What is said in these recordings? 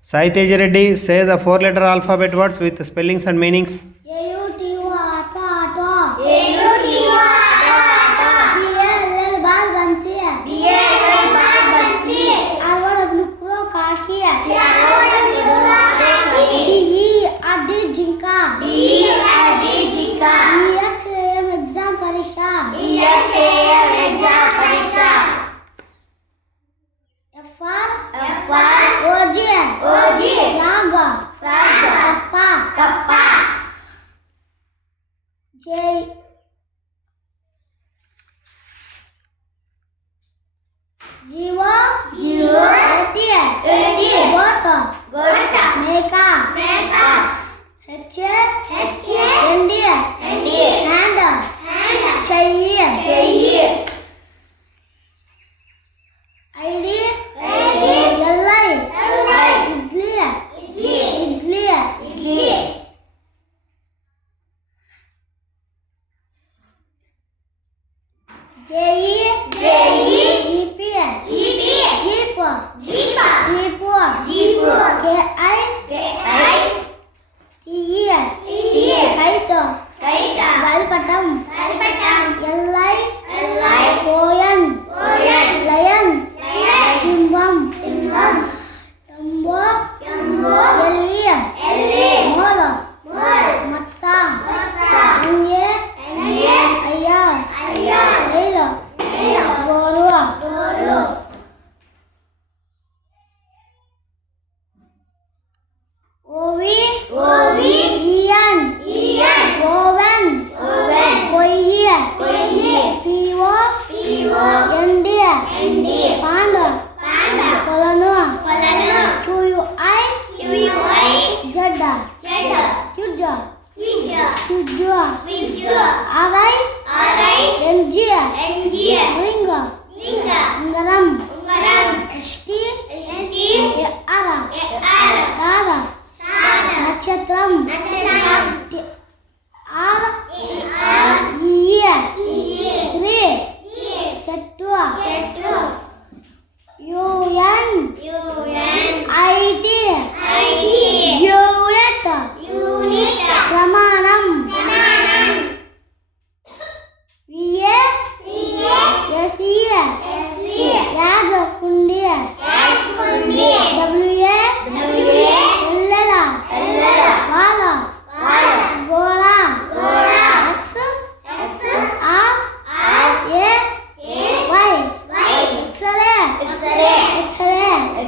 Sai Tejareddy, say the four-letter alphabet words with spellings and meanings. A-U-T-O, auto, auto. A-U-T-O, auto, auto. B-A-L-L, ball, banti. B-A-L-L, ball, banti. R-O-W, crow, khaki. C-R-O-W, khaki. D-E-R-D, jinka. D-E-R-D, jinka. E-X-A-M, exam, pariksha. E-X-A-M, exam, pariksha. F-R-O-G, frog. Kappa. J-O-E, goat. Meka. H-A-N-D, hand. Chai. I-D, L-I, idli. J-E-E-P, jeep. K-I-T-E, kite. Galpatam. L-I, lion. Simbam. Yambo, L-E, mole. Matsa. N-A, ayar. Guru. Ian. Oven. Boye. P-O-N-D, panda. Kolanu. Q-U-I, Jadda. Kujja. R-I-N-G, ringa. Ungaram. S-T-A-R, star. Nakshatra. R-E-E, tree. Chettu. U-N-I-T, unit. Pramanam. V-A-S-E, Yajakundi. W-A-L-L, Vala. Gola. X-R-A-Y,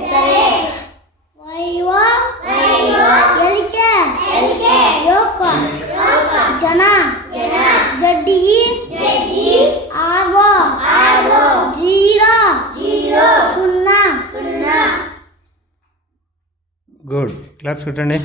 X-ray. Y-O-L-K, Yoko. Jana. Z-E-R-O, zero. Sunna. Good. Claps, Kutande.